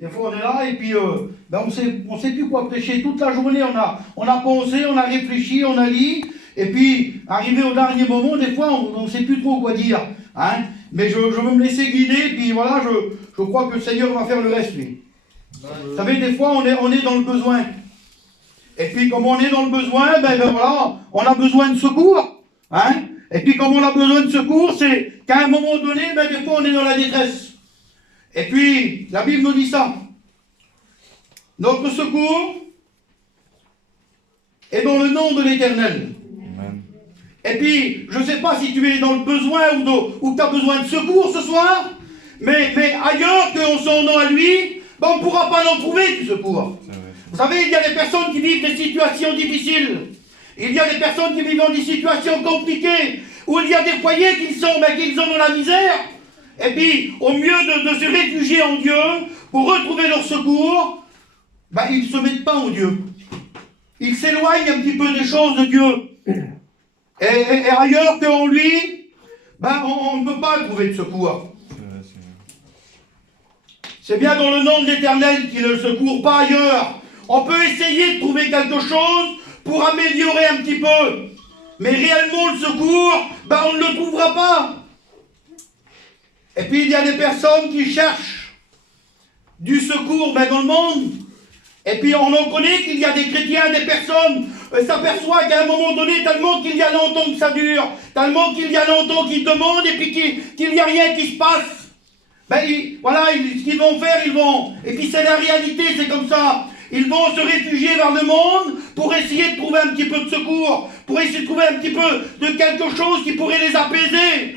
Des fois, on est là et puis on sait plus quoi prêcher. Toute la journée, on a pensé, on a réfléchi, on a lu. Et puis, arrivé au dernier moment, des fois, on ne sait plus trop quoi dire. Hein. Mais je veux me laisser guider. Puis voilà, je crois que le Seigneur va faire le reste, lui. Vous savez, des fois, on est dans le besoin. Et puis, comme on est dans le besoin, voilà, on a besoin de secours. Hein. Et puis, comme on a besoin de secours, c'est qu'à un moment donné, des fois, on est dans la détresse. Et puis, la Bible nous dit ça. Notre secours est dans le nom de l'Éternel. Et puis, je ne sais pas si tu es dans le besoin ou tu as besoin de secours ce soir, mais ailleurs qu'on s'en nom à lui, on ne pourra pas en trouver du secours. Vous savez, il y a des personnes qui vivent des situations difficiles. Il y a des personnes qui vivent dans des situations compliquées, où il y a des foyers qui sont dans la misère. Et puis, au mieux de se réfugier en Dieu, pour retrouver leur secours, ils ne se mettent pas en Dieu. Ils s'éloignent un petit peu des choses de Dieu. Et ailleurs qu'en lui, on ne peut pas trouver de secours. C'est bien dans le nom de l'Éternel qu'il ne secourt, pas ailleurs. On peut essayer de trouver quelque chose pour améliorer un petit peu. Mais réellement, le secours, on ne le trouvera pas. Et puis, il y a des personnes qui cherchent du secours dans le monde. Et puis, on en connaît qu'il y a des chrétiens, des personnes s'aperçoivent qu'à un moment donné, tellement qu'il y a longtemps que ça dure, tellement qu'il y a longtemps qu'ils demandent, et puis qu'il n'y a rien qui se passe. Ce qu'ils vont faire, ils vont. Et puis, c'est la réalité, c'est comme ça. Ils vont se réfugier vers le monde pour essayer de trouver un petit peu de secours, pour essayer de trouver un petit peu de quelque chose qui pourrait les apaiser.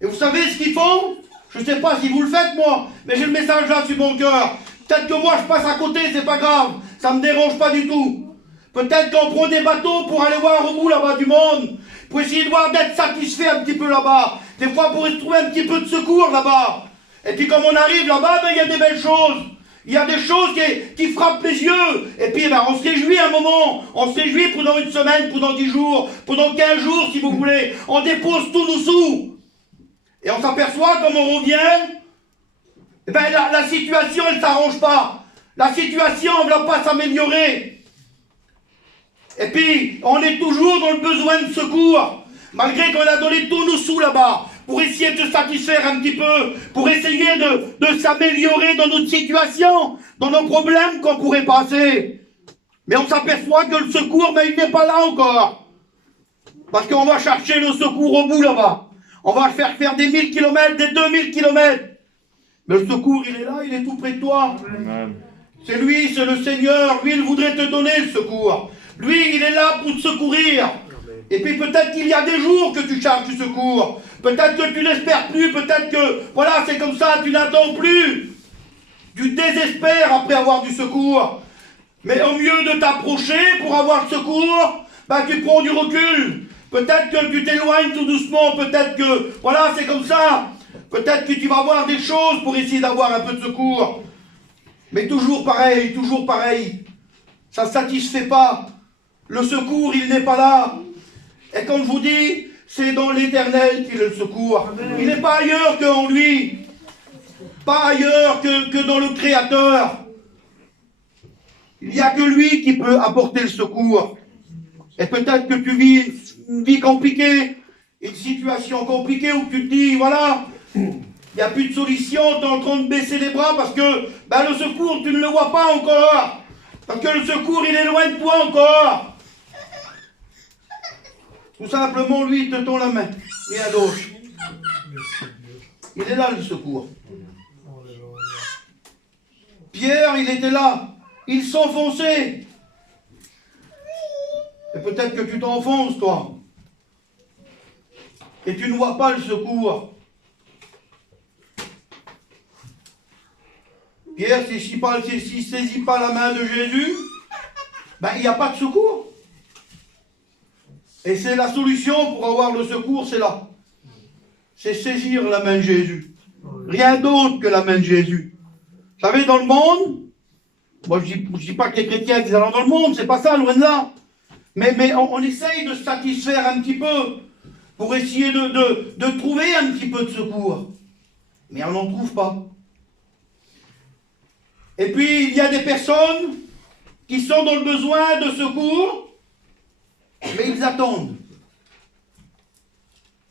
Et vous savez ce qu'ils font? Je ne sais pas si vous le faites, moi, mais j'ai le message là sur mon cœur. Peut-être que moi, je passe à côté, c'est pas grave. Ça ne me dérange pas du tout. Peut-être qu'on prend des bateaux pour aller voir au bout là-bas du monde, pour essayer de voir d'être satisfait un petit peu là-bas. Des fois, pour essayer de trouver un petit peu de secours là-bas. Et puis, comme on arrive là-bas, il y a des belles choses. Il y a des choses qui frappent les yeux. Et puis, on se réjouit un moment. On se réjouit pendant une semaine, pendant 10 jours, pendant 15 jours, si vous voulez. On dépose tous nos sous. Et on s'aperçoit, comme on revient, la situation, elle ne s'arrange pas. La situation, elle ne va pas s'améliorer. Et puis, on est toujours dans le besoin de secours. Malgré qu'on a donné tous nos sous là-bas, pour essayer de se satisfaire un petit peu, pour essayer de s'améliorer dans notre situation, dans nos problèmes qu'on pourrait passer. Mais on s'aperçoit que le secours, il n'est pas là encore. Parce qu'on va chercher le secours au bout là-bas. On va faire des 1000 kilomètres, des 2000 kilomètres. Mais le secours, il est là, il est tout près de toi. C'est lui, c'est le Seigneur. Lui, il voudrait te donner le secours. Lui, il est là pour te secourir. Et puis peut-être qu'il y a des jours que tu cherches du secours. Peut-être que tu n'espères plus. Peut-être que, voilà, c'est comme ça, tu n'attends plus. Tu désespères après avoir du secours. Mais au mieux de t'approcher pour avoir le secours, tu prends du recul. Peut-être que tu t'éloignes tout doucement. Peut-être que, voilà, c'est comme ça. Peut-être que tu vas voir des choses pour essayer d'avoir un peu de secours. Mais toujours pareil, toujours pareil. Ça ne satisfait pas. Le secours, il n'est pas là. Et comme je vous dis, c'est dans l'Éternel qu'il est le secours. Il n'est pas ailleurs qu'en lui. Pas ailleurs que dans le Créateur. Il n'y a que lui qui peut apporter le secours. Et peut-être que tu vis une vie compliquée, une situation compliquée où tu te dis, voilà, il n'y a plus de solution, tu es en train de baisser les bras parce que le secours, tu ne le vois pas encore. Parce que le secours, il est loin de toi encore. Tout simplement, lui, il te tend la main. Rien d'autre. Il est là, le secours. Pierre, il était là. Il s'enfonçait. Et peut-être que tu t'enfonces, toi. Et tu ne vois pas le secours. Pierre, s'il ne saisit pas la main de Jésus, il n'y a pas de secours. Et c'est la solution pour avoir le secours, c'est là. C'est saisir la main de Jésus. Rien d'autre que la main de Jésus. Vous savez, dans le monde, moi je dis pas que les chrétiens ils allent dans le monde, c'est pas ça, loin de là. Mais on essaye de se satisfaire un petit peu pour essayer de trouver un petit peu de secours. Mais on n'en trouve pas. Et puis, il y a des personnes qui sont dans le besoin de secours, mais ils attendent.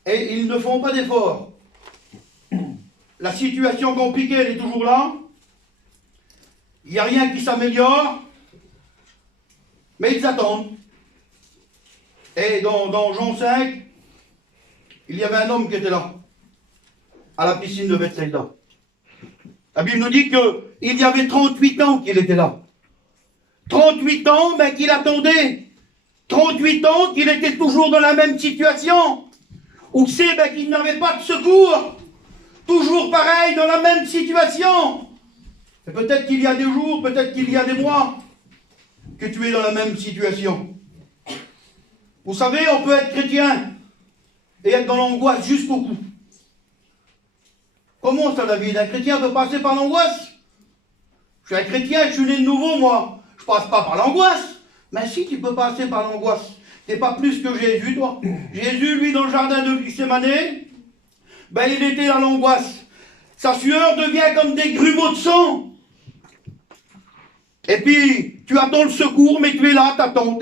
Et ils ne font pas d'efforts. La situation compliquée, elle est toujours là. Il n'y a rien qui s'améliore, mais ils attendent. Et dans Jean 5, il y avait un homme qui était là, à la piscine de Bethsaïda. La Bible nous dit qu'il y avait 38 ans qu'il était là. 38 ans, ben, qu'il attendait. 38 ans qu'il était toujours dans la même situation. Où c'est ben, qu'il n'avait pas de secours. Toujours pareil, dans la même situation. Et peut-être qu'il y a des jours, peut-être qu'il y a des mois, que tu es dans la même situation. Vous savez, on peut être chrétien et être dans l'angoisse jusqu'au cou. Comment ça, David? Un chrétien peut passer par l'angoisse? Je suis un chrétien, je suis né de nouveau, moi. Je passe pas par l'angoisse. Mais si, tu peux passer par l'angoisse. T'es pas plus que Jésus, toi. Jésus, lui, dans le jardin de Gethsémane, ben, il était dans l'angoisse. Sa sueur devient comme des grumeaux de sang. Et puis, tu attends le secours, mais tu es là, t'attends,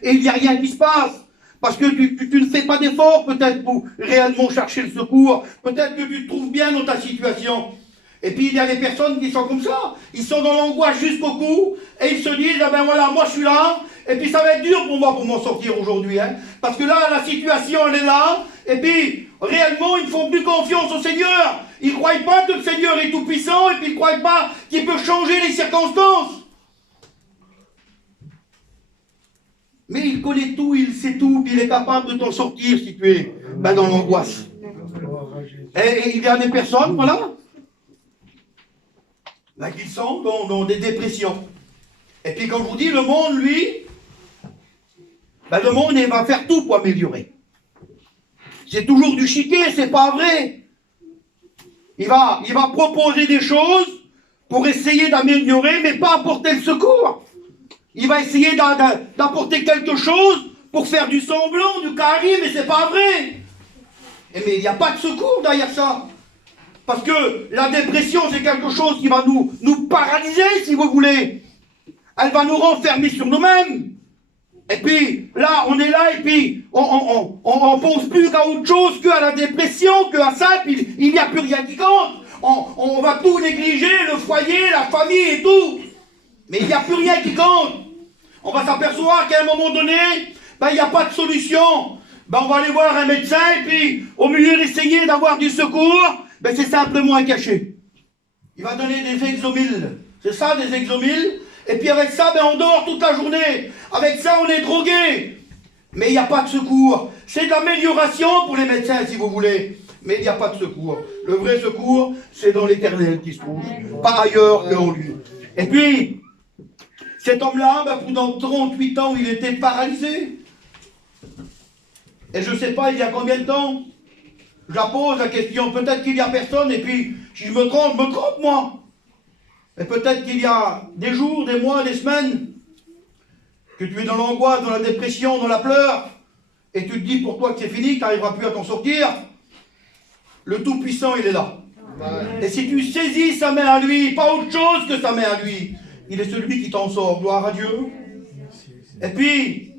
et il n'y a rien qui se passe. Parce que tu ne fais pas d'effort, peut-être, pour réellement chercher le secours. Peut-être que tu te trouves bien dans ta situation. Et puis, il y a des personnes qui sont comme ça. Ils sont dans l'angoisse jusqu'au cou, et ils se disent, ah ben voilà, moi je suis là, et puis ça va être dur pour moi pour m'en sortir aujourd'hui. Hein, parce que là, la situation, elle est là, et puis, réellement, ils ne font plus confiance au Seigneur. Ils ne croient pas que le Seigneur est tout-puissant, et puis ils ne croient pas qu'il peut changer les circonstances. Mais il connaît tout, il sait tout, puis il est capable de t'en sortir si tu es ben, dans l'angoisse. Et il y a des personnes, voilà, ben, qui sont dans des dépressions. Et puis, comme je vous dis, le monde, lui, ben, le monde, il va faire tout pour améliorer. C'est toujours du chiquet, c'est pas vrai. Il va proposer des choses pour essayer d'améliorer, mais pas apporter le secours. Il va essayer d'apporter quelque chose pour faire du semblant, du carré, mais c'est pas vrai. Mais il n'y a pas de secours derrière ça. Parce que la dépression, c'est quelque chose qui va nous paralyser, si vous voulez. Elle va nous renfermer sur nous-mêmes. Et puis, là, on est là, et puis, on pense plus qu'à autre chose, qu'à la dépression, qu'à ça, puis il n'y a plus rien qui compte. On va tout négliger, le foyer, la famille et tout. Mais il n'y a plus rien qui compte. On va s'apercevoir qu'à un moment donné, ben, il n'y a pas de solution. Ben, on va aller voir un médecin, et puis, au milieu d'essayer d'avoir du secours, ben, c'est simplement un cachet. Il va donner des exomyles. C'est ça, des exomyles. Et puis avec ça, ben, on dort toute la journée. Avec ça, on est drogué. Mais il n'y a pas de secours. C'est de l'amélioration pour les médecins, si vous voulez. Mais il n'y a pas de secours. Le vrai secours, c'est dans l'Éternel qui se trouve. Pas ailleurs qu'en lui. Et puis, cet homme-là, ben, pendant 38 ans, il était paralysé. Et je ne sais pas, il y a combien de temps? Je la pose la question. Peut-être qu'il n'y a personne, et puis, si je me trompe, moi. Et peut-être qu'il y a des jours, des mois, des semaines, que tu es dans l'angoisse, dans la dépression, dans la pleure, et tu te dis pour toi que c'est fini, que tu n'arriveras plus à t'en sortir. Le Tout-Puissant, il est là. Et si tu saisis sa main à lui, pas autre chose que sa main à lui, il est celui qui t'en sort. Gloire à Dieu. Et puis,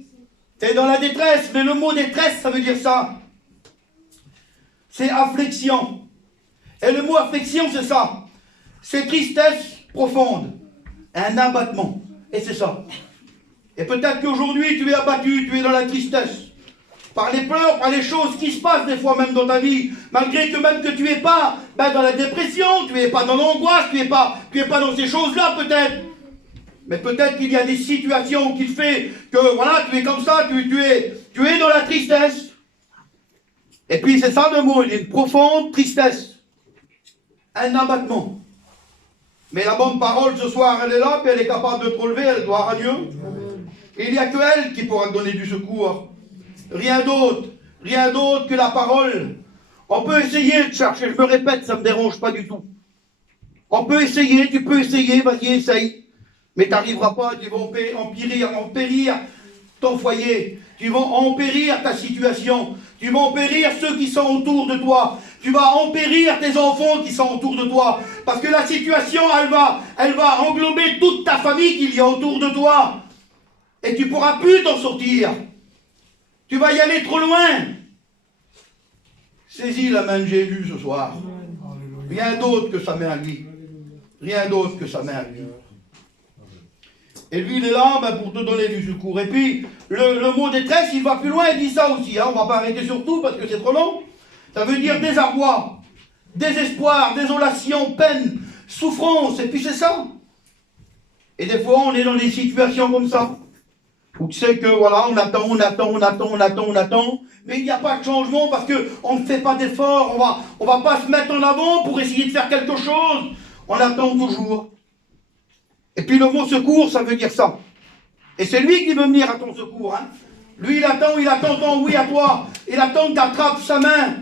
tu es dans la détresse, mais le mot détresse, ça veut dire ça. C'est affliction. Et le mot affliction, c'est ça. C'est tristesse profonde, un abattement. Et c'est ça. Et peut-être qu'aujourd'hui, tu es abattu, tu es dans la tristesse. Par les pleurs, par les choses qui se passent des fois même dans ta vie. Malgré que même que tu n'es pas ben, dans la dépression, tu n'es pas dans l'angoisse, tu n'es pas dans ces choses-là peut-être. Mais peut-être qu'il y a des situations qui fait que voilà, tu es comme ça, tu es dans la tristesse. Et puis c'est ça le mot, il y a une profonde tristesse. Un abattement. Mais la bonne parole ce soir, elle est là, puis elle est capable de te relever, elle doit à Dieu. Et il n'y a que elle qui pourra te donner du secours. Rien d'autre que la parole. On peut essayer de chercher, je me répète, ça ne me dérange pas du tout. On peut essayer, tu peux essayer, vas-y, essaye. Mais tu n'arriveras pas, tu vas en périr ton foyer, tu vas empérir ta situation, tu vas empérir ceux qui sont autour de toi, tu vas empérir tes enfants qui sont autour de toi, parce que la situation, elle va englober toute ta famille qu'il y a autour de toi, et tu ne pourras plus t'en sortir. Tu vas y aller trop loin. Saisis la main de Jésus ce soir. Rien d'autre que sa main à lui. Rien d'autre que sa main à lui. Et lui, il est là pour te donner du secours. Et puis, le mot détresse, il va plus loin, il dit ça aussi. Hein. On ne va pas arrêter sur tout parce que c'est trop long. Ça veut dire désarroi, désespoir, désolation, peine, souffrance. Et puis c'est ça. Et des fois, on est dans des situations comme ça. Où tu sais que voilà, on attend. Mais il n'y a pas de changement parce qu'on ne fait pas d'effort. On va pas se mettre en avant pour essayer de faire quelque chose. On attend toujours. Et puis le mot secours, ça veut dire ça. Et c'est lui qui veut venir à ton secours. Hein. Lui, il attend ton oui à toi. Il attend que tu attrapes sa main.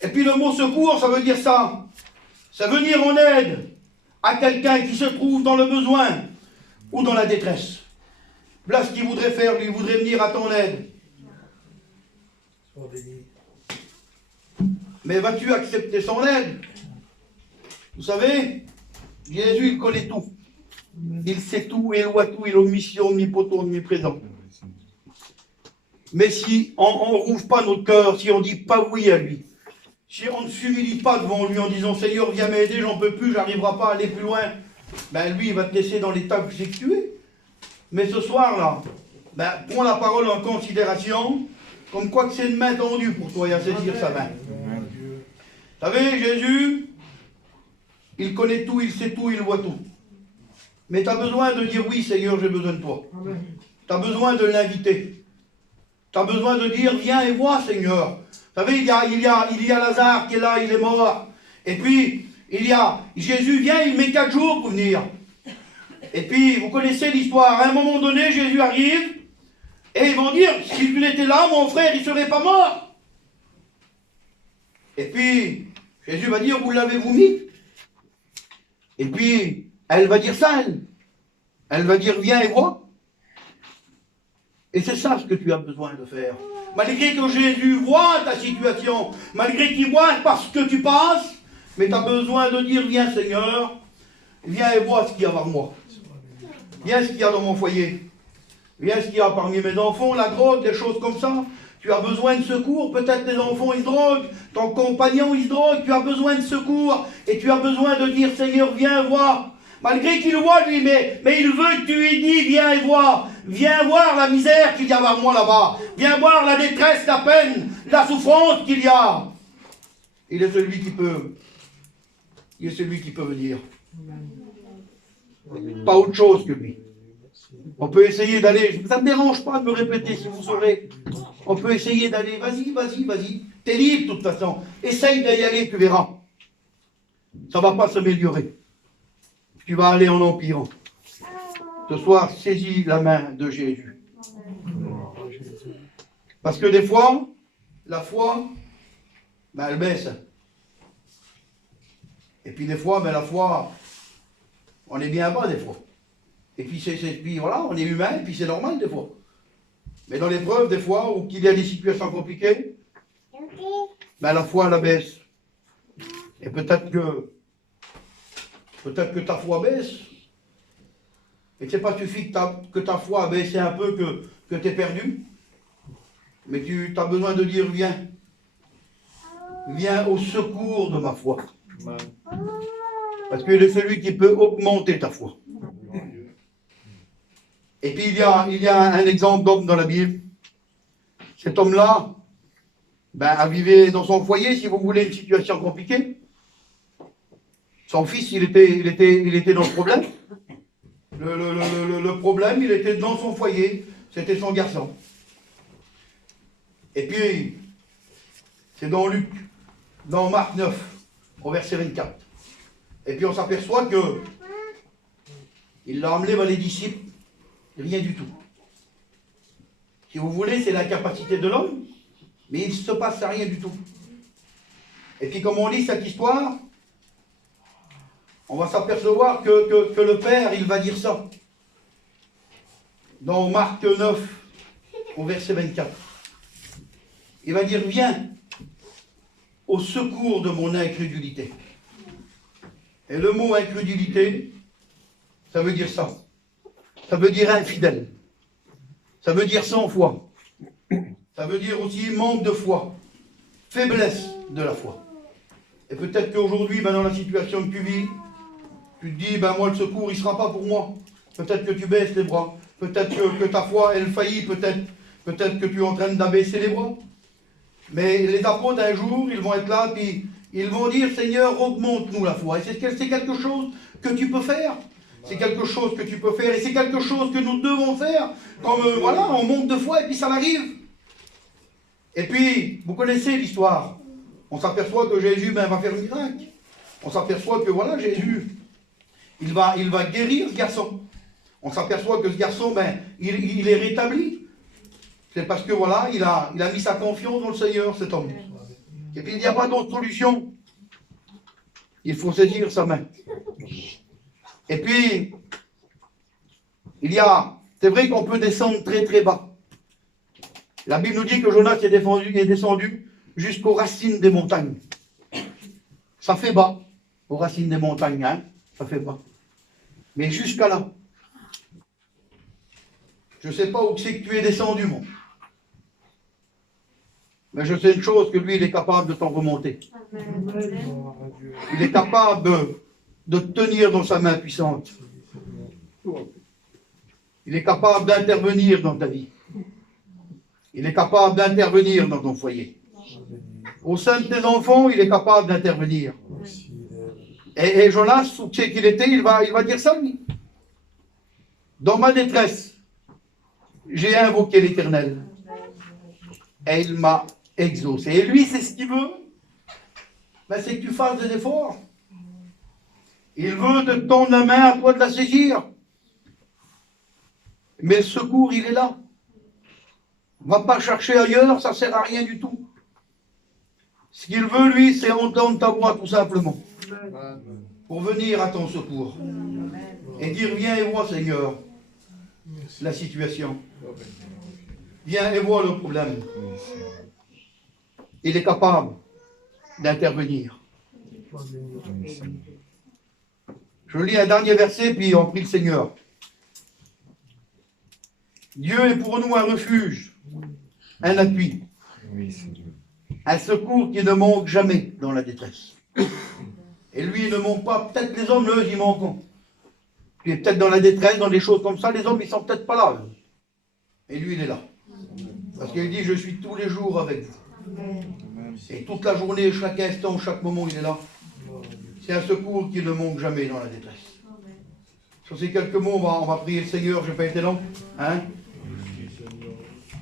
Et puis le mot secours, ça veut dire ça. Ça veut venir en aide à quelqu'un qui se trouve dans le besoin ou dans la détresse. Là, ce qu'il voudrait faire, lui, il voudrait venir à ton aide. Mais vas-tu accepter son aide? Vous savez, Jésus, il connaît tout. Il sait tout, il voit tout, il est omniscient, omnipotent, omniprésent. Mais si on ne rouvre pas notre cœur, si on ne dit pas oui à lui, si on ne s'humilie pas devant lui en disant « Seigneur, viens m'aider, j'en peux plus, j'arriverai pas à aller plus loin », ben lui, il va te laisser dans l'état que c'est que tu es. Mais ce soir-là, prends la parole en considération, comme quoi que c'est une main tendue pour toi et à saisir sa main. Vous savez, Jésus, il connaît tout, il sait tout, il voit tout. Mais tu as besoin de dire oui, Seigneur, j'ai besoin de toi. Tu as besoin de l'inviter. Tu as besoin de dire viens et vois, Seigneur. Vous savez, il y a Lazare qui est là, il est mort. Et puis, Jésus vient, il met 4 jours pour venir. Et puis, vous connaissez l'histoire. À un moment donné, Jésus arrive. Et ils vont dire, si tu étais là, mon frère, il ne serait pas mort. Et puis, Jésus va dire, où l'avez-vous mis? Et puis, elle va dire ça, elle. Elle va dire, viens et vois. Et c'est ça ce que tu as besoin de faire. Malgré que Jésus voit ta situation, malgré qu'il voit par ce que tu passes, mais tu as besoin de dire, viens Seigneur, viens et vois ce qu'il y a par moi. Viens ce qu'il y a dans mon foyer. Viens ce qu'il y a parmi mes enfants, la drogue, des choses comme ça. Tu as besoin de secours, peut-être tes enfants ils se droguent, ton compagnon il se drogue, tu as besoin de secours, et tu as besoin de dire, Seigneur, viens voir. Malgré qu'il voit lui, mais il veut que tu lui dis, viens et vois. Viens voir la misère qu'il y a par moi là-bas. Viens voir la détresse, la peine, la souffrance qu'il y a. Il est celui qui peut. Il est celui qui peut venir. Pas autre chose que lui. On peut essayer d'aller, ça ne me dérange pas de me répéter si vous saurez. On peut essayer d'aller, vas-y. T'es libre de toute façon. Essaye d'y aller, tu verras. Ça ne va pas s'améliorer. Tu vas aller en empirant. Ce soir, saisis la main de Jésus. Parce que des fois, la foi, elle baisse. Et puis des fois, la foi, on est bien bas des fois. Et puis, puis voilà, on est humain, et puis c'est normal des fois. Mais dans l'épreuve, des fois, où il y a des situations compliquées, la foi, elle baisse. Et peut-être que ta foi baisse. Et c'est pas suffit que ta foi a baissé un peu que tu es perdu. Mais tu as besoin de dire viens. Viens au secours de ma foi. Parce qu'il est celui qui peut augmenter ta foi. Et puis il y a un exemple d'homme dans la Bible. Cet homme-là, a vécu dans son foyer, si vous voulez, une situation compliquée. Son fils, il était dans le problème. Le problème, il était dans son foyer. C'était son garçon. Et puis, c'est dans Luc, dans Marc 9, au verset 24. Et puis on s'aperçoit que il l'a emmené vers les disciples. Rien du tout. Si vous voulez, c'est l'incapacité de l'homme, mais il ne se passe rien du tout. Et puis comme on lit cette histoire, on va s'apercevoir que le Père, il va dire ça. Dans Marc 9, au verset 24. Il va dire, viens au secours de mon incrédulité. Et le mot incrédulité, ça veut dire ça. Ça veut dire infidèle. Ça veut dire sans foi. Ça veut dire aussi manque de foi. Faiblesse de la foi. Et peut-être qu'aujourd'hui, dans la situation que tu vis, tu te dis, moi, le secours, il ne sera pas pour moi. Peut-être que tu baisses les bras. Peut-être que ta foi, elle faillit. Peut-être que tu es en train d'abaisser les bras. Mais les apôtres, un jour, ils vont être là, puis ils vont dire, Seigneur, augmente-nous la foi. Et c'est quelque chose que tu peux faire. C'est quelque chose que tu peux faire. Et c'est quelque chose que nous devons faire. Comme, voilà, on monte de foi, et puis ça arrive. Et puis, vous connaissez l'histoire. On s'aperçoit que Jésus va faire un miracle. On s'aperçoit que, voilà, Jésus, il va guérir ce garçon. On s'aperçoit que ce garçon, il est rétabli. C'est parce que, voilà, il a mis sa confiance dans le Seigneur, cet homme. Et puis, il n'y a pas d'autre solution. Il faut saisir sa main. Et puis, c'est vrai qu'on peut descendre très très bas. La Bible nous dit que Jonas est descendu jusqu'aux racines des montagnes. Ça fait bas, aux racines des montagnes, hein, ça fait bas. Mais jusqu'à là. Je ne sais pas où c'est que tu es descendu, moi. Mais je sais une chose, que lui, il est capable de t'en remonter. Il est capable de te tenir dans sa main puissante. Il est capable d'intervenir dans ta vie. Il est capable d'intervenir dans ton foyer. Au sein de tes enfants, il est capable d'intervenir. Et Jonas, où c'est qu'il était, il va dire ça, lui. Dans ma détresse, j'ai invoqué l'Éternel. Et il m'a exaucé. Et lui, c'est ce qu'il veut. C'est que tu fasses des efforts. Il veut te tendre la main à toi de la saisir. Mais le secours, il est là. On ne va pas chercher ailleurs, ça ne sert à rien du tout. Ce qu'il veut, lui, c'est entendre ta voix, tout simplement. Pour venir à ton secours. Et dire, viens et vois, Seigneur, la situation. Viens et vois le problème. Il est capable d'intervenir. Je lis un dernier verset, puis on prie le Seigneur. Dieu est pour nous un refuge, un appui, un secours qui ne manque jamais dans la détresse. Et lui, il ne manque pas. Peut-être les hommes, eux, ils manquent. Tu es peut-être dans la détresse, dans des choses comme ça, les hommes, ils ne sont peut-être pas là. Eux. Et lui, il est là. Parce qu'il dit, je suis tous les jours avec vous. Et toute la journée, chaque instant, chaque moment, il est là. C'est un secours qui ne manque jamais dans la détresse. Sur ces quelques mots, on va prier le Seigneur. Je n'ai pas été long. Hein?